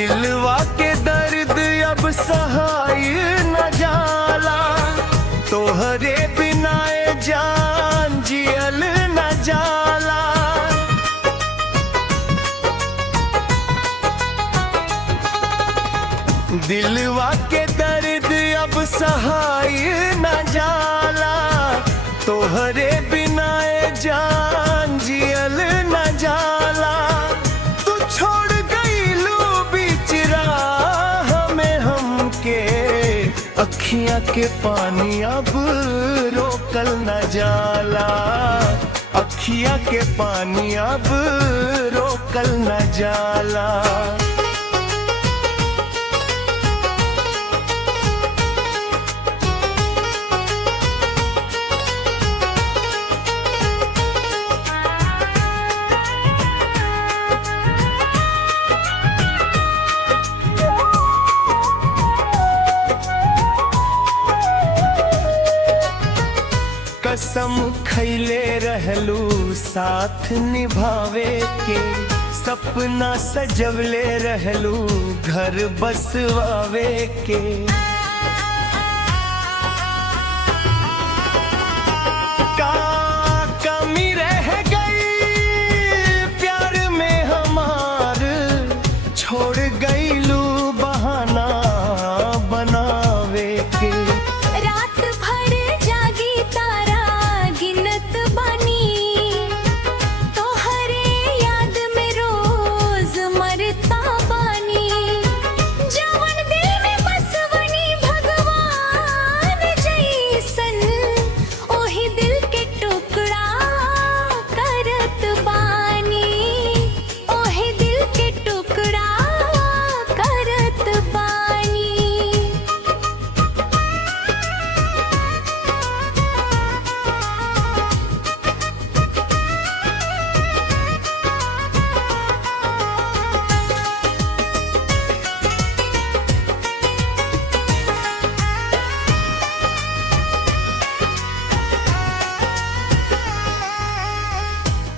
दिलवा के दर्द अब सहाय न जाला, तोहरे बिना ए जान जियल न जाला। दिलवा के दर्द अब सहाय न जाला, तोहरे बिना ए जान जियल न जाला। तू छोड़ गईलू बीच राह में हमके, अखियां के पानी अब रोकल न जाला, अखियां के पानी अब रोकल न जाला। कसम खैले रहलू साथ निभावे के, सपना सजवले रहलू घर बसवावे के। का कमी रह गई प्यार में हमार, छोड़ गईलू बहाना बनावे के।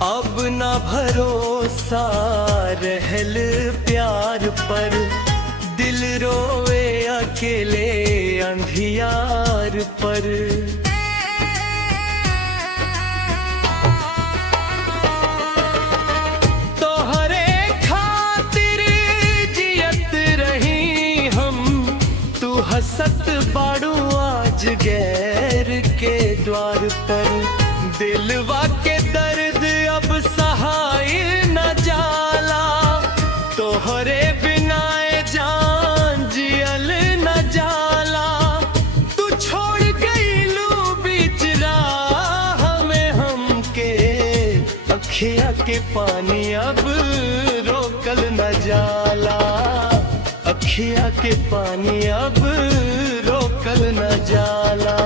अब ना भरोसा रहल प्यार पर, दिल रोवे अकेले अंधियार पर। तोहरे खातिर जियत रही हम, तू हंसत बाड़ू आज गैर के द्वार पर। दिलवा के दर्द अब सहाय न जाला, तोहरे बिना ए जान जियल न जाला। तू छोड़ गईलू बीच राह में हमके, अखियां के पानी अब रोकल न जाला, अखियां के पानी अब रोकल न जाला।